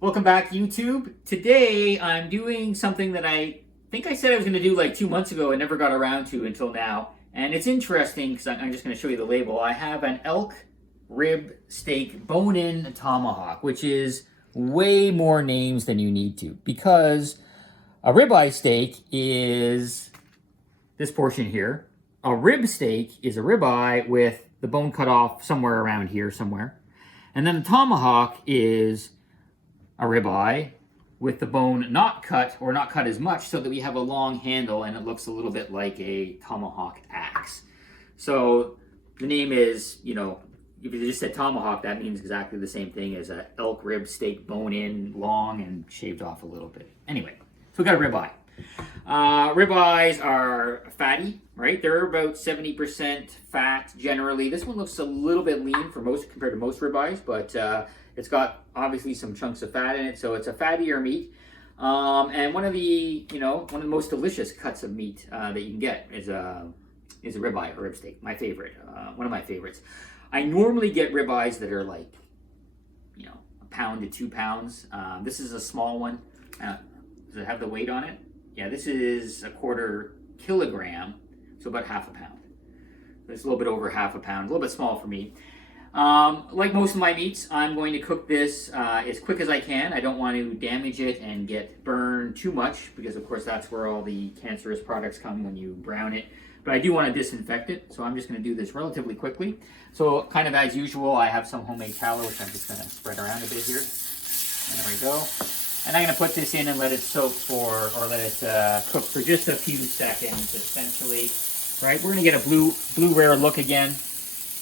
Welcome back, YouTube. Today I'm doing something that I think I said I was going to do like 2 months ago and never got around to until now. And it's interesting because I'm just going to show you the label. I have an elk rib steak bone-in tomahawk, which is way more names than you need to, because a ribeye steak is this portion here. A rib steak is a ribeye with the bone cut off somewhere around here somewhere. And then the tomahawk is a ribeye with the bone not cut, or not cut as much, so that we have a long handle and it looks a little bit like a tomahawk axe. So the name is, you know, if you just said tomahawk, that means exactly the same thing as an elk rib steak, bone in, long, and shaved off a little bit. Anyway, so we got a ribeye. Ribeyes are fatty, right? They're about 70% fat generally. This one looks a little bit lean for most compared to most ribeyes, but it's got obviously some chunks of fat in it, so it's a fattier meat. And one of the most delicious cuts of meat that you can get is a ribeye or rib steak. My favorite, one of my favorites. I normally get ribeyes that are like, you know, 1 pound to 2 pounds. This is a small one. Does it have the weight on it? Yeah, this is 1/4 kilogram, so about 1/2 pound. It's a little bit over 1/2 pound, a little bit small for me. Like most of my meats, I'm going to cook this as quick as I can. I don't want to damage it and get burned too much, because of course that's where all the cancerous products come when you brown it. But I do want to disinfect it, so I'm just going to do this relatively quickly. So kind of as usual, I have some homemade tallow, which I'm just going to spread around a bit here. There we go. And I'm going to put this in and let it soak for, or let it cook for just a few seconds, essentially. Right, we're going to get a blue rare look again,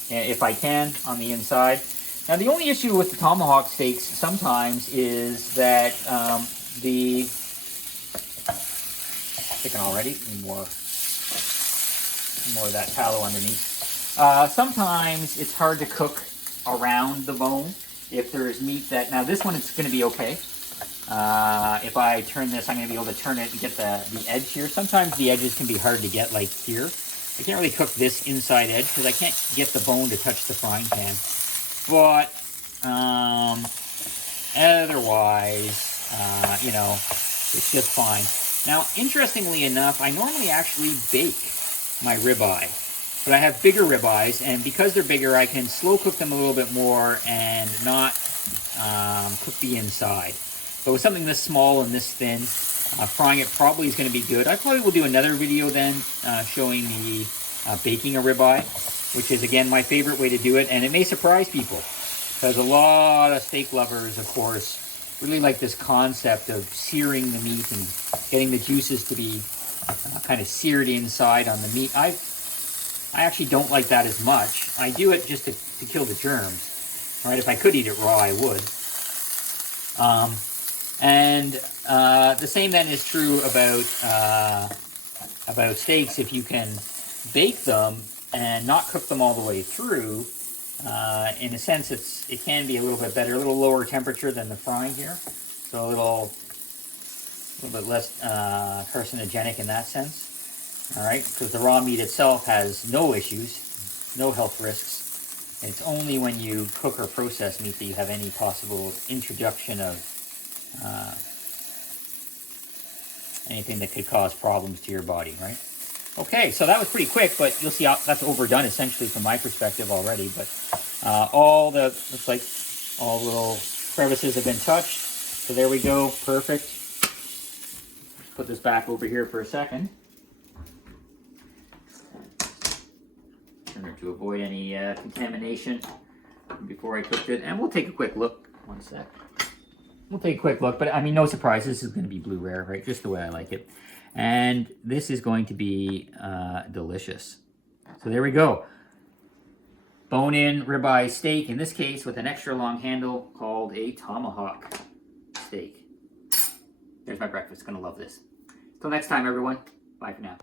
if I can, on the inside. Now, the only issue with the tomahawk steaks sometimes is that the chicken already, more of that tallow underneath. Sometimes it's hard to cook around the bone if there's meat that, now this one it's going to be okay. If I turn this, I'm going to be able to turn it and get the edge here. Sometimes the edges can be hard to get, like here. I can't really cook this inside edge because I can't get the bone to touch the frying pan. But otherwise, you know, it's just fine. Now, interestingly enough, I normally actually bake my ribeye. But I have bigger ribeyes, and because they're bigger, I can slow cook them a little bit more and not cook the inside. But with something this small and this thin, frying it probably is going to be good. I probably will do another video then showing me baking a ribeye, which is, again, my favorite way to do it. And it may surprise people, because a lot of steak lovers, of course, really like this concept of searing the meat and getting the juices to be kind of seared inside on the meat. I actually don't like that as much. I do it just to kill the germs. Right? If I could eat it raw, I would. The same then is true about steaks. If you can bake them and not cook them all the way through, in a sense, it can be a little bit better, a little lower temperature than the frying here, so a little bit less carcinogenic in that sense. All right, because the raw meat itself has no issues, no health risks. It's only when you cook or process meat that you have any possible introduction of anything that could cause problems to your body, right? Okay, so that was pretty quick, but you'll see how that's overdone essentially from my perspective already. But looks like all the little crevices have been touched. So there we go, perfect. Let's put this back over here for a second. To avoid any contamination before I cooked it. And we'll take a quick look. One sec. We'll take a quick look, but I mean, no surprise, this is going to be blue rare, right? Just the way I like it. And this is going to be delicious. So there we go. Bone-in ribeye steak, in this case with an extra long handle, called a tomahawk steak. There's my breakfast. Gonna love this. Till next time, everyone. Bye for now.